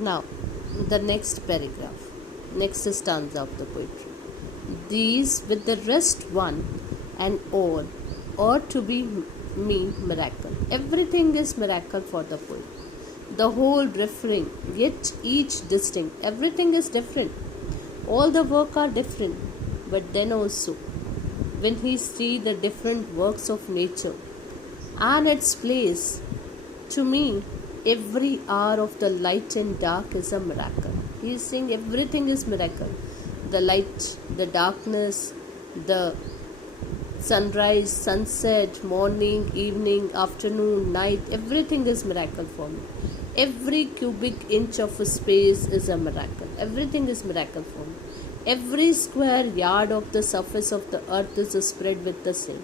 Now, the next paragraph, next stanza of the poetry. These with the rest one and all ought to be me miracle. Everything is miracle for the poet. The whole refrain, yet each distinct. Everything is different. All the work are different. But then also, when he see the different works of nature and its place, to me, every hour of the light and dark is a miracle. He is saying everything is miracle. The light, the darkness, the sunrise, sunset, morning, evening, afternoon, night, everything is miracle for me. Every cubic inch of a space is a miracle. Everything is miracle for me. Every square yard of the surface of the earth is spread with the same.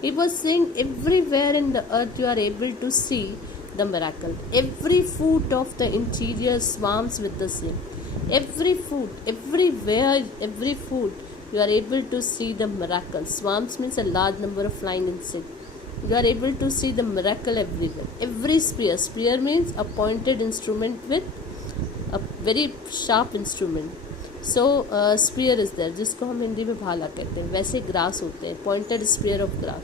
He was saying everywhere in the earth you are able to see the miracle. Every foot of the interior swarms with the same. Every foot, everywhere, every foot you are able to see the miracle. Swarms means a large number of flying insects. You are able to see the miracle everywhere. Every spear means a pointed instrument with a very sharp instrument. So spear is there, जिसको हम हिंदी में भाला कहते हैं. वैसे grass होते हैं, pointed spear of grass.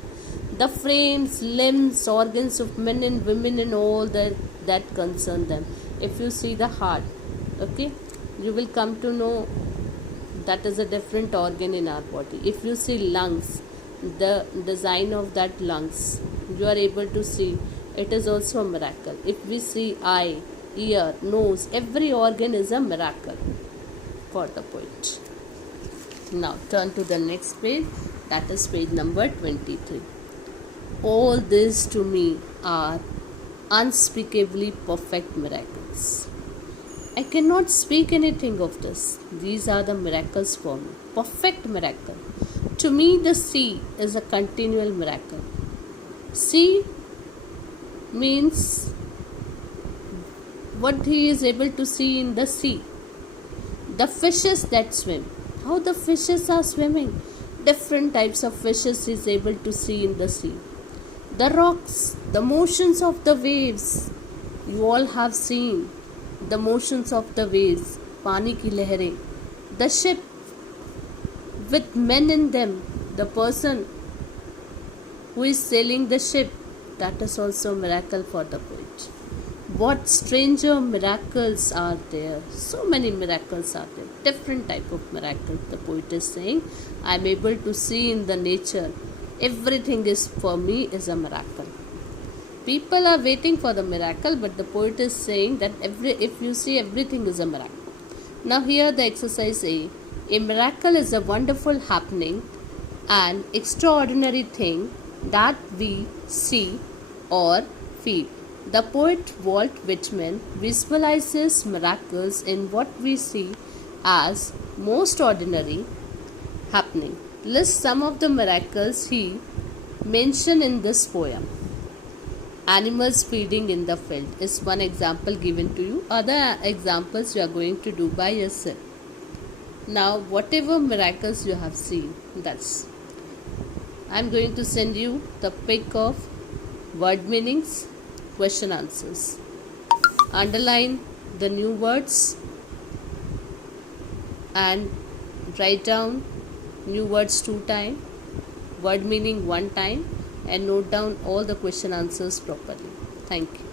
The frames, limbs, organs of men and women and all that concern them. If you see the heart, okay, you will come to know that is a different organ in our body. If you see lungs, the design of that lungs, you are able to see it is also a miracle. If we see eye, ear, nose, every organ is a miracle for the poet. Now turn to the next page, that is page number 23. All this to me are unspeakably perfect miracles. I cannot speak anything of this. These are the miracles for me. Perfect miracle. To me the sea is a continual miracle. Sea means what he is able to see in the sea. The fishes that swim, how the fishes are swimming, different types of fishes he is able to see in the sea. The rocks, the motions of the waves, you all have seen the motions of the waves, पानी की लहरें. The ship with men in them, the person who is sailing the ship, that is also a miracle for the poet. What stranger miracles are there? So many miracles are there. Different type of miracles. The poet is saying, I am able to see in the nature. Everything is for me is a miracle. People are waiting for the miracle, but the poet is saying that if you see, everything is a miracle. Now here the exercise A. A miracle is a wonderful happening, an extraordinary thing that we see or feel. The poet Walt Whitman visualizes miracles in what we see as most ordinary happening. List some of the miracles he mentioned in this poem. Animals feeding in the field is one example given to you. Other examples you are going to do by yourself. Now whatever miracles you have seen, I am going to send you the pic of word meanings, question answers. Underline the new words and write down new words 2 times, word meaning 1 time, and note down all the question answers properly. Thank you.